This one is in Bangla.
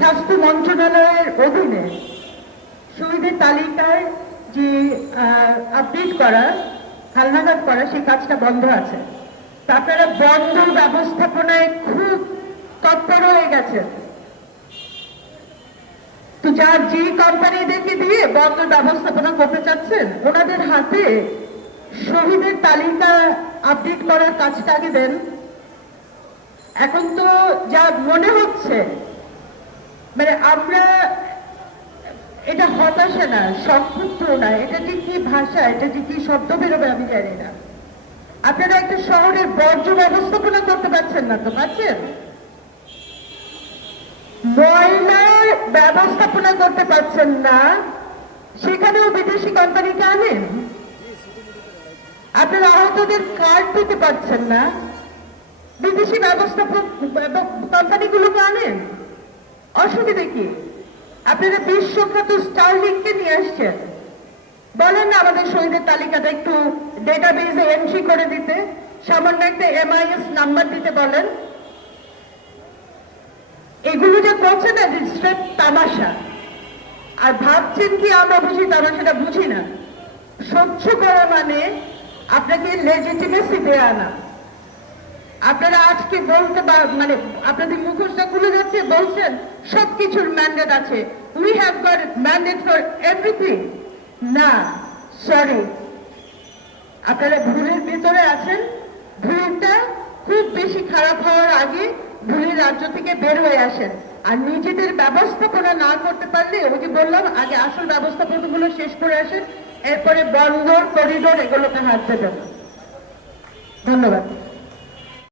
স্বাস্থ্য মন্ত্রণালয়ের অধীনে শহীদের তালিকায় যে আপডেট করা হালনাগাদ করা, সেই কাজটা বন্ধ আছে। আপনারা বন্ধ ব্যবস্থাপনায় খুব তৎপর হয়ে গেছেন। তো যার যে কোম্পানিদেরকে দিয়ে বন্ধ ব্যবস্থাপনা করতে চাচ্ছেন, ওনাদের হাতে শহীদের তালিকা আপডেট করার কাজটা আগে দেন। এখন তো যা মনে হচ্ছে মানে আমরা, এটা হতাশা না, সংক্ষুব্ধ না, এটা যে কি ভাষা, এটা যে কি শব্দ বেরোবে আমি জানি না। আপনারা একটা শহরের বর্জ্য ব্যবস্থাপনা করতে পারছেন না তো, পারছেন? ময়লার ব্যবস্থাপনা করতে পারছেন না, সেখানেও বিদেশি কোম্পানিকে আনেন? আপনারা আহতদের কার্ড পেতে পারছেন না, বিদেশি ব্যবস্থাপক কোম্পানিগুলোকে আনেন? অসুবিধা কি? আপনারা বিশ্বখ্যাত স্টারলিংকে নিয়ে আসছেন। বলেন না আমাদের শহীদের তালিকাটা একটু ডেটাবেজে এন্ট্রি করে দিতে। সামান্য একটা এমআইএস নাম্বার দিতে বলেন। এগুলো যে করছে না স্রেফ তামাশা। আর ভাবছেন কি আমরা বুঝি তামাশাটা বুঝি না? স্বচ্ছ করা মানে আপনাকে লেজিটিমেসি দেয়া না। আপনারা আজকে বলতে মানে আপনাদের মুখোশটা খুলে যাচ্ছে, বলছেন, সবকিছুর ম্যান্ডেট আছে। We have got mandate for everything না সরি আপনারা ভুলের ভিতরে আছেন। ভুলটা খুব বেশি খারাপ হওয়ার আগে ভুলের রাজ্য থেকে বের হয়ে আসেন। আর নিজেদের ব্যবস্থাপনা না করতে পারলে, ওই যে বললাম, আগে আসল ব্যবস্থাপনাগুলো শেষ করে আসেন। এরপরে বন্দর, করিডোর, এগুলোতে হাত দেবেন। ধন্যবাদ।